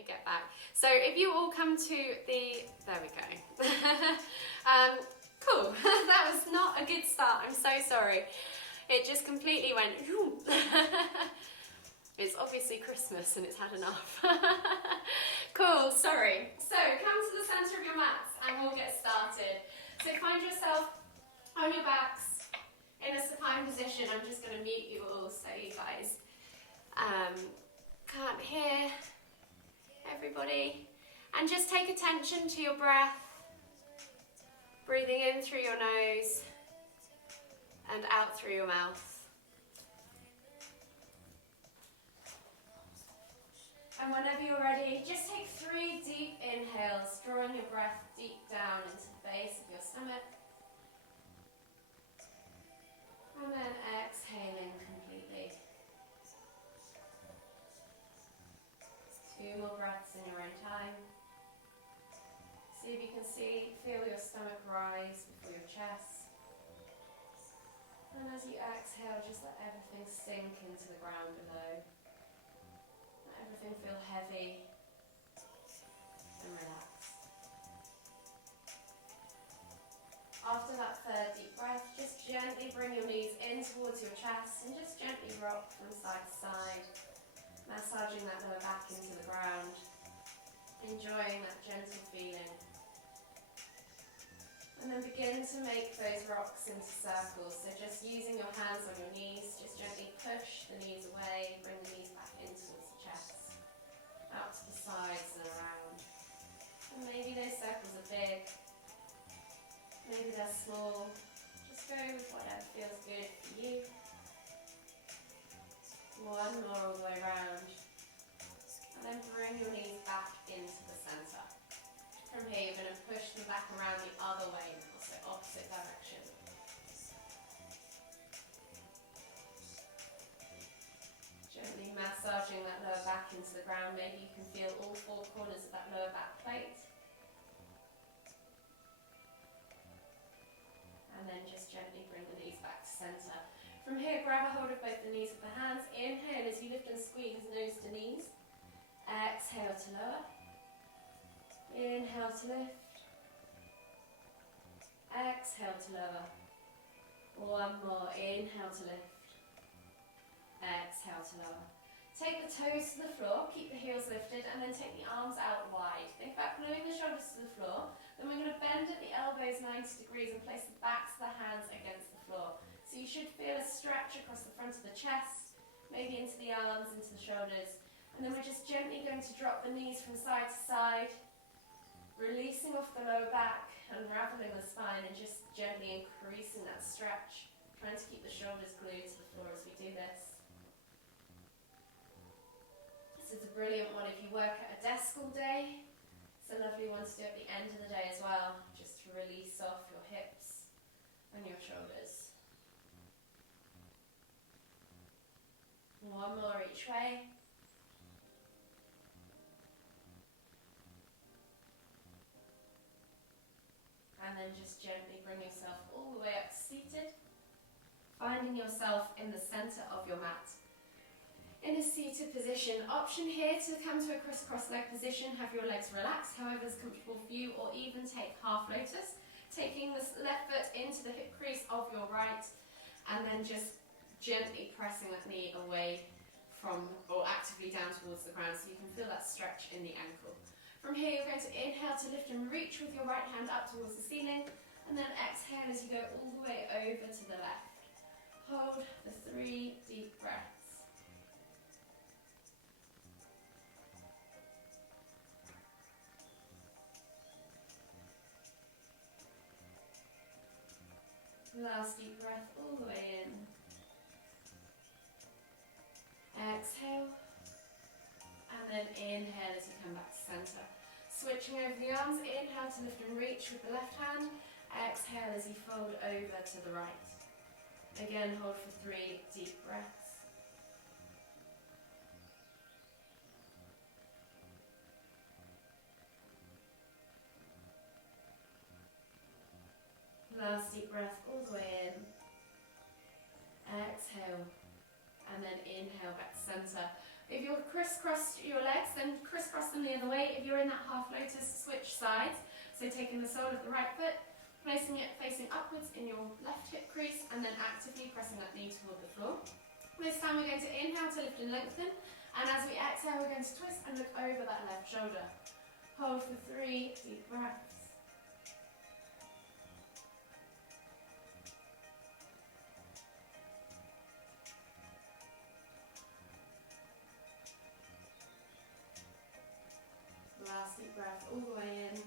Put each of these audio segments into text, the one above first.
me get back. So if you all come to the, there we go. Cool, that was not a good start, I'm so sorry. It just completely went, it's obviously Christmas and it's had enough. Cool, sorry. So come to the centre of your mats and we'll get started. So find yourself on your backs in a supine position. I'm just going to mute you all so you guys can't hear everybody. And just take attention to your breath, breathing in through your nose and out through your mouth. And whenever you're ready, just take 3 deep inhales, drawing your breath deep down into the base of your stomach. And then exhaling completely. 2 more breaths in your own time. See if you can feel your stomach rise before your chest. And as you exhale, just let everything sink into the ground below. Let everything feel heavy and relaxed. After that 3rd deep breath, just gently bring your knees in towards your chest and just gently rock from side to side, massaging that lower back into the ground, enjoying that gentle feeling. And then begin to make those rocks into circles. So just using your hands on your knees, just gently push the knees away, bring the knees back in towards the chest, out to the sides and around. And maybe those circles are big, maybe they're small. Just go with whatever feels good for you. 1 more all the way around. And then bring your knees back into the centre. From here, you're going to push them back around the other way now, so opposite direction. Gently massaging that lower back into the ground. Maybe you can feel all 4 corners of that lower back plate. And then just gently bring the knees back to centre. From here, grab a hold of both the knees of the hands. Inhale as you lift and squeeze nose to knees. Exhale to lower. Inhale to lift. Exhale to lower. 1 more. Inhale to lift. Exhale to lower. Take the toes to the floor, keep the heels lifted, and then take the arms out wide. Think about gluing the shoulders to the floor. Then we're going to bend at the elbows 90 degrees and place the backs of the hands against the floor. So you should feel a stretch across the front of the chest, maybe into the arms, into the shoulders. And then we're just gently going to drop the knees from side to side, releasing off the lower back, unraveling the spine, and just gently increasing that stretch, trying to keep the shoulders glued to the floor as we do this. This is a brilliant one if you work at a desk all day. It's a lovely one to do at the end of the day as well, just to release off your hips and your shoulders. 1 more each way. And then just gently bring yourself all the way up to seated, finding yourself in the centre of your mat. In a seated position, option here to come to a crisscross leg position, have your legs relaxed, however is comfortable for you, or even take half lotus, taking the left foot into the hip crease of your right, and then just gently pressing that knee away from, or actively down towards the ground, so you can feel that stretch in the ankle. From here, you're going to inhale to lift and reach with your right hand up towards the ceiling, and then exhale as you go all the way over to the left. Hold for 3 deep breaths. Last deep breath all the way in. Exhale. And then inhale as you come back to centre. Switching over the arms, inhale to lift and reach with the left hand. Exhale as you fold over to the right. Again, hold for 3 deep breaths. Last deep breath all the way in. Exhale. And then inhale back to centre. If you'll crisscross your legs, then crisscross them the other way. If you're in that half lotus, switch sides. So taking the sole of the right foot, placing it facing upwards in your left hip crease, and then actively pressing that knee toward the floor. This time we're going to inhale to lift and lengthen, and as we exhale we're going to twist and look over that left shoulder. Hold for 3 deep breaths. Last deep breath all the way in.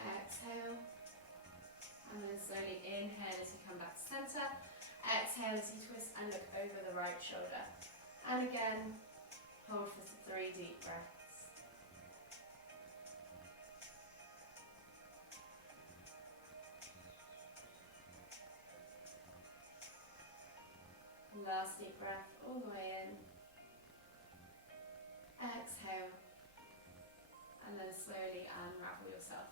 Exhale. And then slowly inhale as you come back to centre. Exhale as you twist and look over the right shoulder. And again, hold for 3 deep breaths. Last deep breath all the way in. Exhale. And then slowly unravel yourself.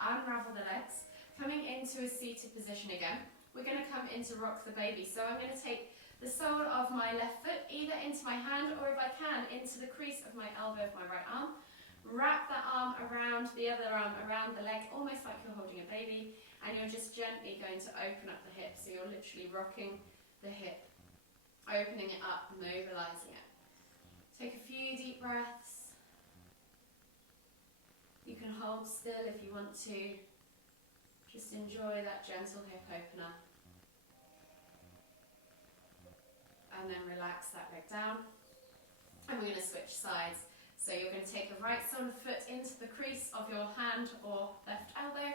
Unravel the legs. Coming into a seated position again. We're going to come into rock the baby. So I'm going to take the sole of my left foot either into my hand or, if I can, into the crease of my elbow of my right arm. Wrap that arm around the other arm, around the leg, almost like you're holding a baby. And you're just gently going to open up the hip. So you're literally rocking the hip. Opening it up, mobilizing it. Take a few deep breaths. You can hold still if you want to. Just enjoy that gentle hip opener. And then relax that leg down. And we're going to switch sides. So you're going to take the right sole of the foot into the crease of your hand or left elbow.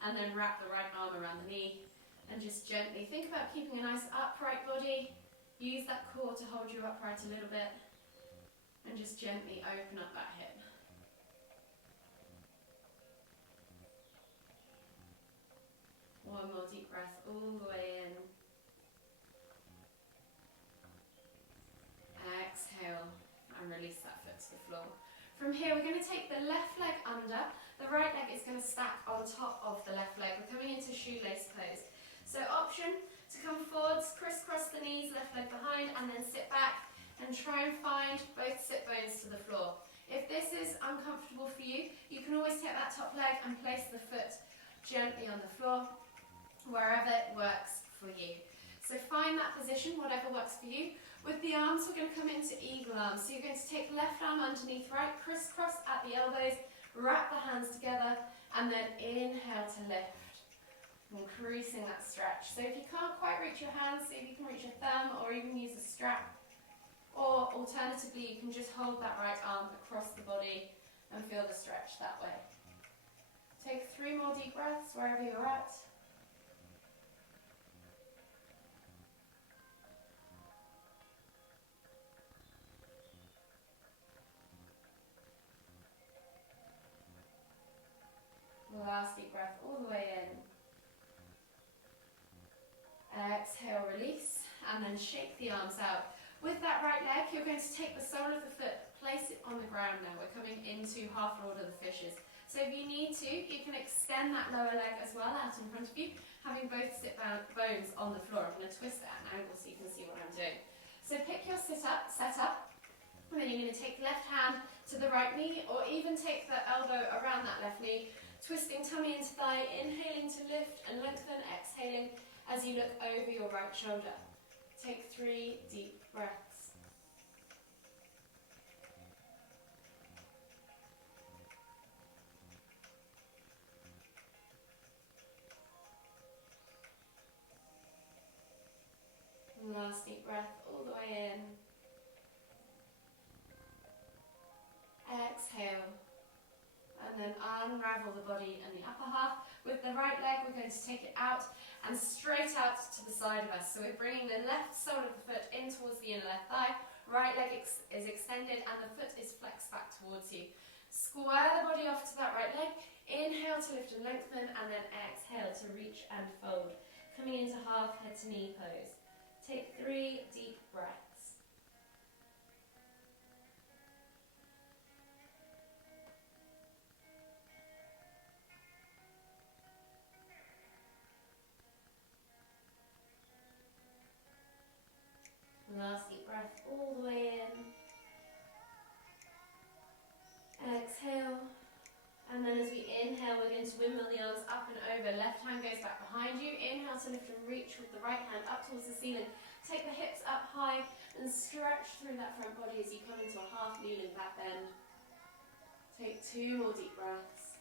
And then wrap the right arm around the knee. And just gently think about keeping a nice upright body. Use that core to hold you upright a little bit. And just gently open up that hip. One more deep breath all the way in. Exhale and release that foot to the floor. From here we're going to take the left leg under. The right leg is going to stack on top of the left leg. We're coming into shoelace pose. So option to come forwards, crisscross the knees, left leg behind, and then sit back and try and find both sit bones to the floor. If this is uncomfortable for you, you can always take that top leg and place the foot gently on the floor, wherever it works for you. So find that position, whatever works for you. With the arms, we're going to come into eagle arms. So you're going to take left arm underneath right, crisscross at the elbows, wrap the hands together, and then inhale to lift. Increasing that stretch. So if you can't quite reach your hands, see if you can reach your thumb or even use a strap. Or alternatively, you can just hold that right arm across the body and feel the stretch that way. Take 3 more deep breaths wherever you're at. Last deep breath all the way in. Exhale, release, and then shake the arms out. With that right leg, you're going to take the sole of the foot, place it on the ground now. We're coming into half Lord of the Fishes. So if you need to, you can extend that lower leg as well out in front of you, having both sit bones on the floor. I'm going to twist it at an angle so you can see what I'm doing. So pick your set up, and then you're going to take left hand to the right knee, or even take the elbow around that left knee, twisting tummy into thigh, inhaling to lift and lengthen, exhaling as you look over your right shoulder. Take 3 deep breaths. Last deep breath all the way in. Exhale. And then unravel the body and the upper half. With the right leg, we're going to take it out and straight out to the side of us. So we're bringing the left sole of the foot in towards the inner left thigh. Right leg is extended and the foot is flexed back towards you. Square the body off to that right leg. Inhale to lift and lengthen, and then exhale to reach and fold. Coming into half head to knee pose. Take 3 deep breaths. Last deep breath how to lift and reach with the right hand up towards the ceiling. Take the hips up high and stretch through that front body as you come into a half kneeling back bend. Take 2 more deep breaths.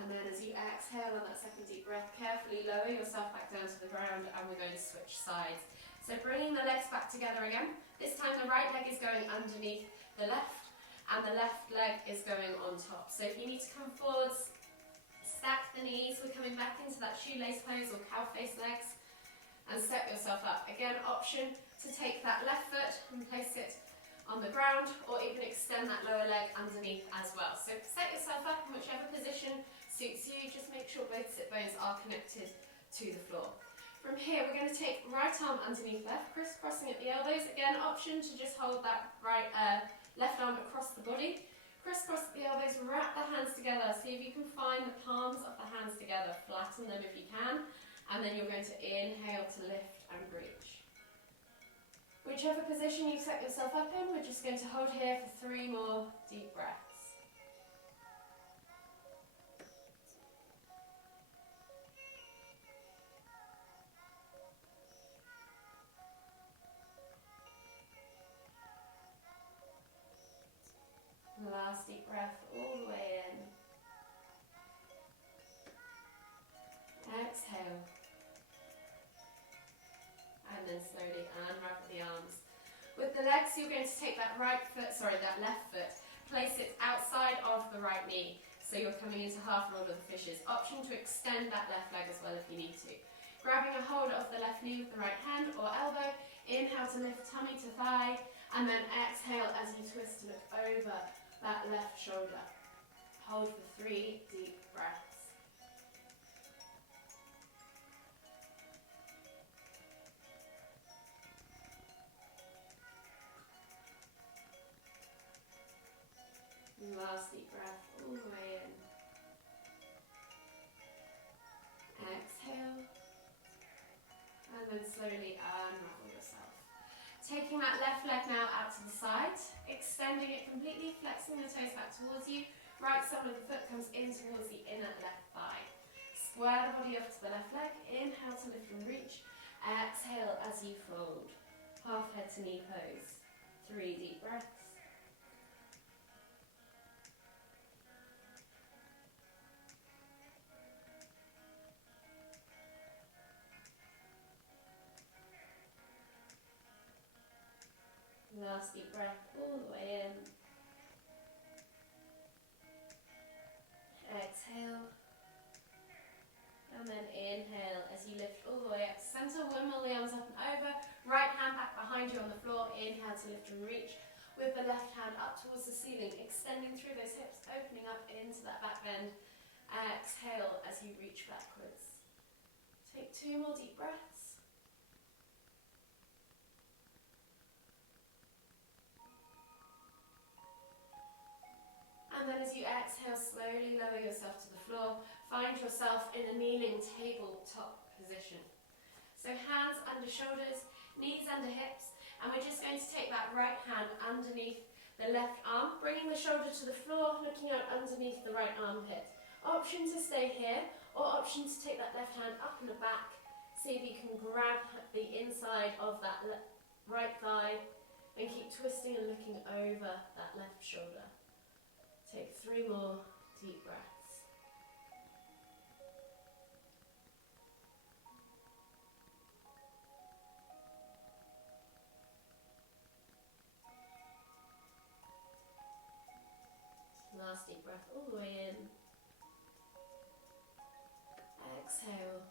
And then as you exhale on that second deep breath, carefully lower yourself back down to the ground, and we're going to switch sides. So bringing the legs back together again. This time the right leg is going underneath the left, and the left leg is going on top. So if you need to come forwards, stack the knees. We're coming back into that shoelace pose or cow face legs, and set yourself up. Again, option to take that left foot and place it on the ground, or even extend that lower leg underneath as well. So set yourself up in whichever position suits you. Just make sure both sit bones are connected to the floor. From here, we're going to take right arm underneath left, crisscrossing at the elbows. Again, option to just hold that left arm across the body. Crisscross at the elbows, wrap the hands together. See if you can find the palms of the hands together. Flatten them if you can. And then you're going to inhale to lift and reach. Whichever position you set yourself up in, we're just going to hold here for 3 more deep breaths. Last deep breath all the way in. Exhale. And then slowly unravel the arms. With the legs, you're going to take that left foot, place it outside of the right knee. So you're coming into half roll of the fishes. Option to extend that left leg as well if you need to. Grabbing a hold of the left knee with the right hand or elbow. Inhale to lift tummy to thigh. And then exhale as you twist to look over that left shoulder. Hold for 3 deep breaths. Last deep breath all the way in. Exhale. And then slowly unravel yourself. Taking that left leg now out to the side, extending it completely, flexing the toes back towards you. Right sole of the foot comes in towards the inner left thigh. Square the body off to the left leg. Inhale to lift and reach. Exhale as you fold. Half head to knee pose. 3 deep breaths. Last deep breath all the way in. Exhale. And then inhale as you lift all the way up to center. Windmill the arms up and over. Right hand back behind you on the floor. Inhale to lift and reach. With the left hand up towards the ceiling. Extending through those hips. Opening up into that back bend. Exhale as you reach backwards. Take 2 more deep breaths. And then as you exhale, slowly lower yourself to the floor. Find yourself in a kneeling tabletop position. So hands under shoulders, knees under hips, and we're just going to take that right hand underneath the left arm, bringing the shoulder to the floor, looking out underneath the right armpit. Option to stay here, or option to take that left hand up and back. See if you can grab the inside of that right thigh and keep twisting and looking over that left shoulder. Take 3 more deep breaths. Last deep breath all the way in. Exhale.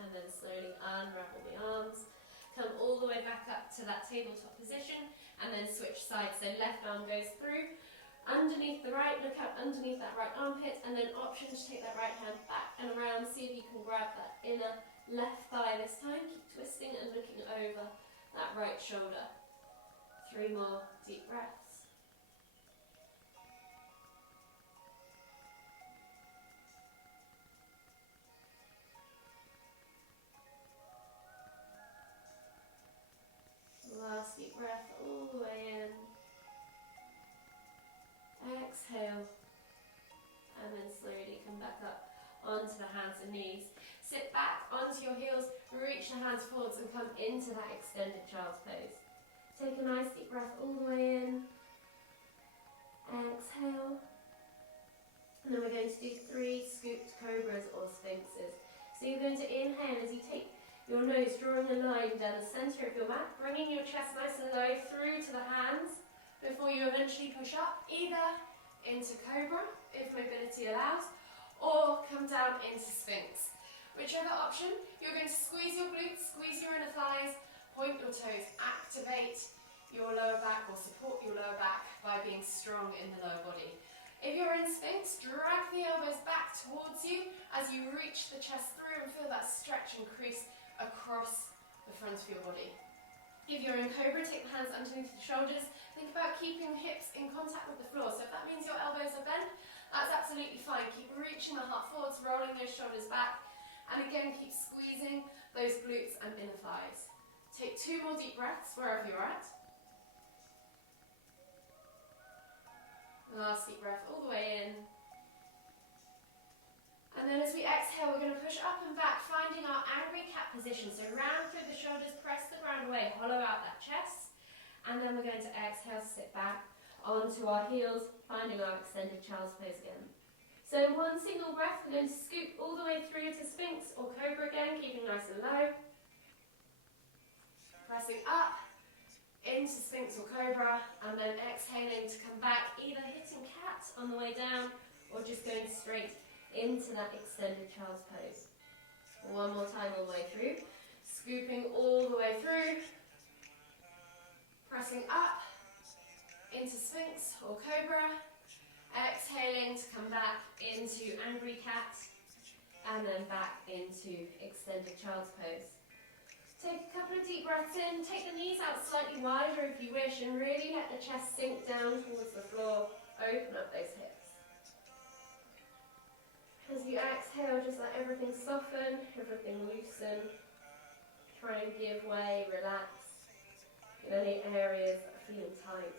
And then slowly unravel the arms. Come all the way back up to that tabletop position and then switch sides. So left arm goes through. Underneath the right, look up underneath that right armpit, and then option to take that right hand back and around. See if you can grab that inner left thigh this time. Keep twisting and looking over that right shoulder. 3 more deep breaths. Last deep breath all the way in. hands and knees. Sit back onto your heels, reach the hands forwards and come into that extended child's pose. Take a nice deep breath all the way in. Exhale. And then we're going to do 3 scooped cobras or sphinxes. So you're going to inhale as you take your nose, drawing a line down the centre of your mat, bringing your chest nice and low through to the hands before you eventually push up, either into cobra, if mobility allows, or come down into sphinx. Whichever option, you're going to squeeze your glutes, squeeze your inner thighs, point your toes, activate your lower back or support your lower back by being strong in the lower body. If you're in sphinx, drag the elbows back towards you as you reach the chest through and feel that stretch and crease across the front of your body. If you're in cobra, take the hands underneath the shoulders. Think about keeping hips in contact with the floor. So if that means your elbows are bent, that's absolutely fine. Keep reaching the heart forwards, rolling those shoulders back. And again, keep squeezing those glutes and inner thighs. Take 2 more deep breaths wherever you're at. Last deep breath all the way in. And then as we exhale, we're going to push up and back, finding our angry cat position. So round through the shoulders, press the ground away, hollow out that chest. And then we're going to exhale, sit back onto our heels, finding our extended child's pose again. So in one single breath, we're going to scoop all the way through to sphinx or cobra again, keeping nice and low. Pressing up into sphinx or cobra, and then exhaling to come back, either hitting cat on the way down, or just going straight into that extended child's pose. One more time all the way through. Scooping all the way through. Pressing up into sphinx or cobra. Exhaling to come back into angry cat. And then back into extended child's pose. Take a couple of deep breaths in. Take the knees out slightly wider if you wish, and really let the chest sink down towards the floor. Open up those hips. As you exhale, just let everything soften, everything loosen. Try and give way, relax in any areas that are feeling tight.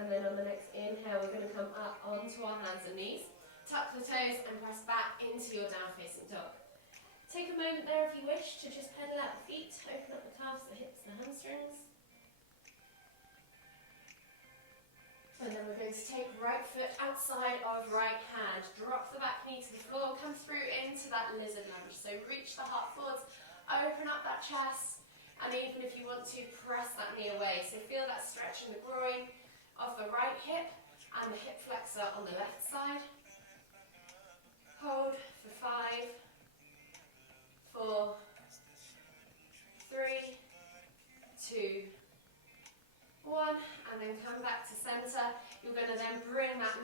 And then on the next inhale, we're going to come up onto our hands and knees. Tuck the toes and press back into your down facing dog. Take a moment there if you wish to just pedal out the feet, open up the calves, the hips, the hamstrings. And then we're going to take right foot outside of right hand. Drop the back knee to the floor. Come through into that lizard lunge. So reach the heart forwards. Open up that chest. And even if you want to, press that knee away. So feel that stretch in the groin of the right hip and the hip flexor on the left side. Hold for 5, 4, 3, 2, 1, and then come back to center. You're going to then bring that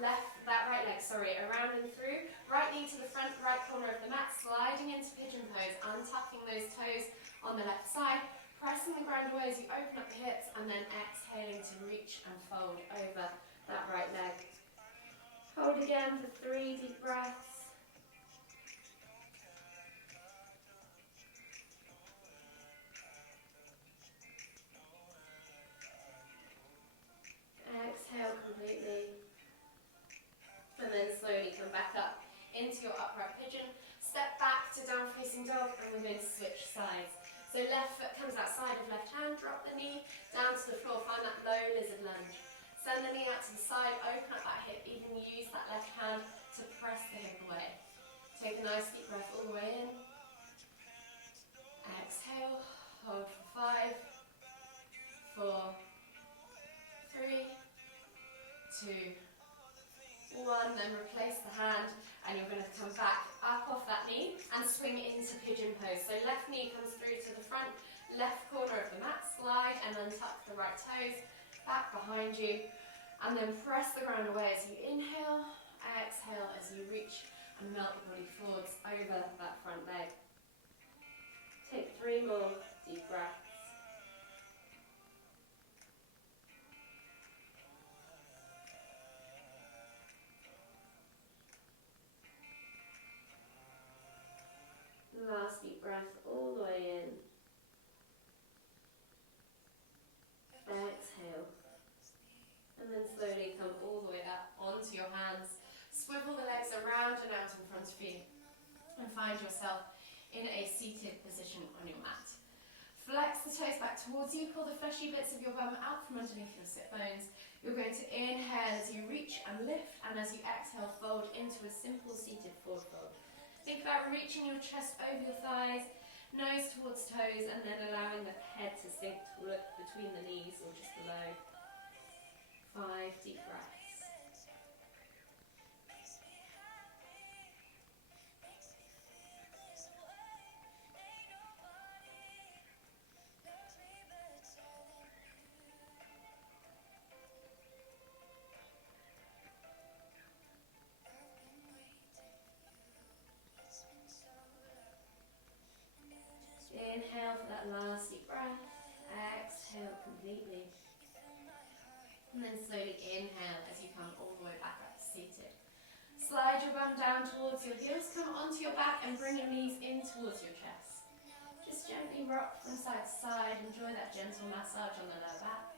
right leg, around and through. Right knee to the front, right corner of the mat, sliding into pigeon pose, untucking those toes on the left side, pressing the ground away as you open up the hips, and then exhaling to reach and fold over that right leg. Hold again for 3 deep breaths. Exhale completely. And then slowly come back up into your upright pigeon. Step back to down facing dog, and we're going to switch sides. So left foot comes outside of left hand, drop the knee down to the floor, find that low lizard lunge. Send the knee out to the side, open up that hip, even use that left hand to press the hip away. Take a nice deep breath all the way in. Exhale, hold for 5, 4, 3, 2, 1, then replace the hand, and you're going to come back up off that knee and swing into pigeon pose. So left knee comes through to the front, left corner of the mat, slide and untuck the right toes, back behind you, and then press the ground away as you inhale, exhale as you reach and melt the body forwards over that front leg. Take 3 more deep breaths. Last deep breath all the way in. Exhale. And then slowly come all the way up onto your hands. Swivel the legs around and out in front of you and find yourself in a seated position on your mat. Flex the toes back towards you, pull the fleshy bits of your bum out from underneath your sit bones. You're going to inhale as you reach and lift, and as you exhale, fold into a simple seated forward fold. Think about reaching your chest over your thighs, nose towards toes, and then allowing the head to sink to look between the knees or just below. 5 deep breaths. Inhale for that last deep breath, exhale completely, and then slowly inhale as you come all the way back up to seated. Slide your bum down towards your heels, come onto your back and bring your knees in towards your chest. Just gently rock from side to side, enjoy that gentle massage on the lower back.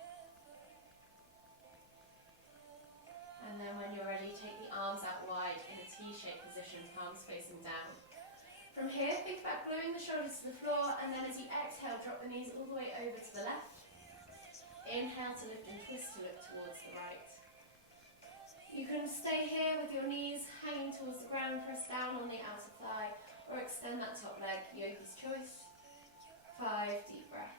And then when you're ready, take the arms out wide in a T-shaped position, palms facing down. From here, think about gluing the shoulders to the floor, and then as you exhale, drop the knees all the way over to the left. Inhale to lift and twist to look towards the right. You can stay here with your knees hanging towards the ground, press down on the outer thigh, or extend that top leg, yogi's choice. 5 deep breaths.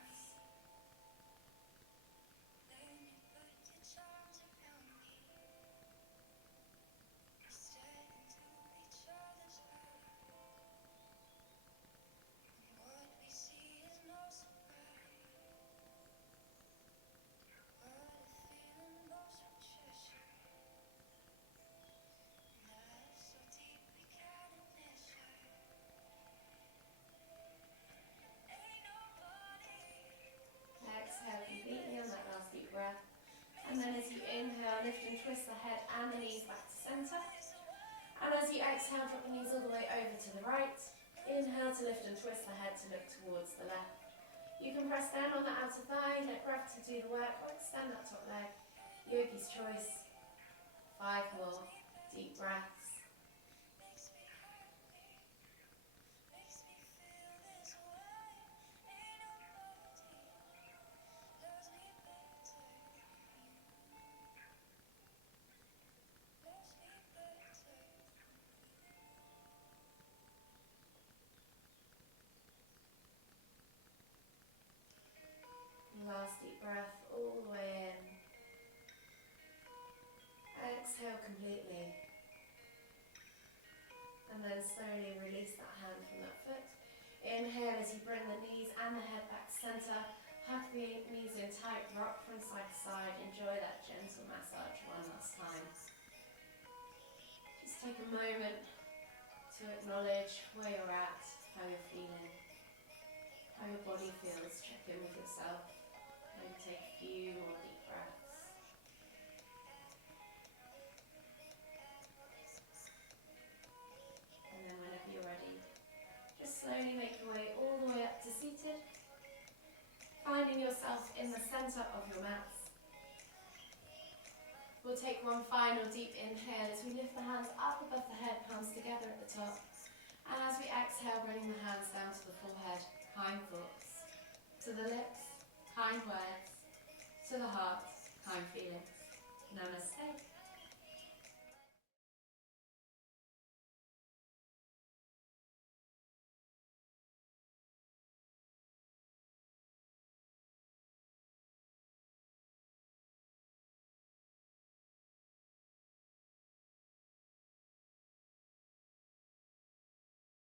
Exhale completely on that last deep breath. And then as you inhale, lift and twist the head and the knees back to centre. And as you exhale, drop the knees all the way over to the right. Inhale to lift and twist the head to look towards the left. You can press down on the outer thigh, let gravity do the work, or extend that top leg. Yogi's choice. 5 more deep breaths. Last deep breath all the way in. Exhale completely. And then slowly release that hand from that foot. Inhale as you bring the knees and the head back to centre. Hug the knees in tight, rock from side to side. Enjoy that gentle massage one last time. Just take a moment to acknowledge where you're at, how you're feeling, how your body feels. Check in with yourself. Maybe take a few more deep breaths. And then whenever you're ready, just slowly make your way all the way up to seated, finding yourself in the centre of your mat. We'll take one final deep inhale as we lift the hands up above the head, palms together at the top. And as we exhale, bringing the hands down to the forehead, kind thoughts. To the lips, kind words. To the heart, kind feelings. Namaste.